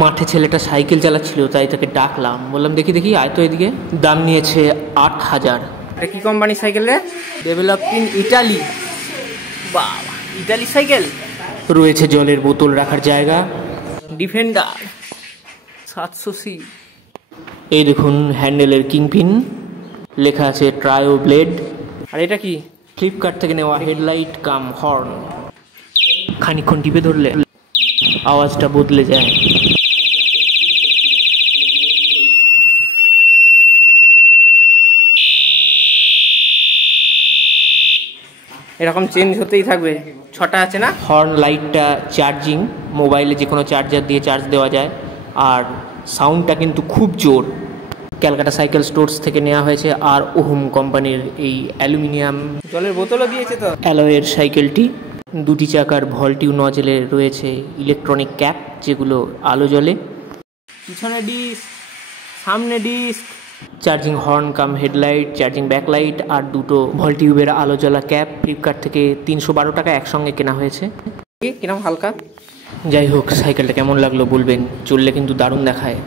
মাঠে ছেলেটা সাইকেল চালাচ্ছিল, তাই তাকে ডাকলাম, বললাম দেখি দেখি আয় তো এদিকে। দাম নিয়েছে 8,000। এটা কি কোম্পানির সাইকেল রে? Developed in Italy. বাবা, ইটালি সাইকেল। রয়েছে জলের বোতল রাখার জায়গা। Defender 700C। এই দেখুন হ্যান্ডেলের কিংপিন, লেখা আছে ট্রায়ো ব্লেড। আর এটা কি? ফ্লিপকার্ট থেকে নেওয়া হেডলাইট কাম হর্ন। খানিকক্ষণ টিপে ধরলে আওয়াজটা বদলে যায়। এরকম চেঞ্জ হতেই থাকবে। 6টা আছে না? হর্ন লাইটটা চার্জিং, মোবাইলে যে কোনো চার্জার দিয়ে চার্জ দেওয়া যায়। আর সাউন্ডটা কিন্তু খুব জোর। ক্যালকাটা সাইকেল স্টোর্স থেকে নেওয়া হয়েছে। আর ওহম কোম্পানির এই অ্যালুমিনিয়াম জলের বোতলও দিয়েছে তো। অ্যালয়ের সাইকেলটি। 2টি চাকার ভলটিউ নজেলে রয়েছে ইলেকট্রনিক ক্যাপ, যেগুলো আলো জ্বলে। পিছনে ডিস্ক, সামনে ডিস্ক। চার্জিং হর্ন কাম হেডলাইট, চার্জিং ব্যাকলাইট আর 2টো ভলটিউবের আলো জ্বলা ক্যাপ। ফ্লিপকার্ট থেকে 312 টাকা একসঙ্গে কেনা হয়েছে। কিরকম হালকা। যাই হোক, সাইকেলটা কেমন লাগলো বলবেন, চললে কিন্তু দারুণ দেখায়।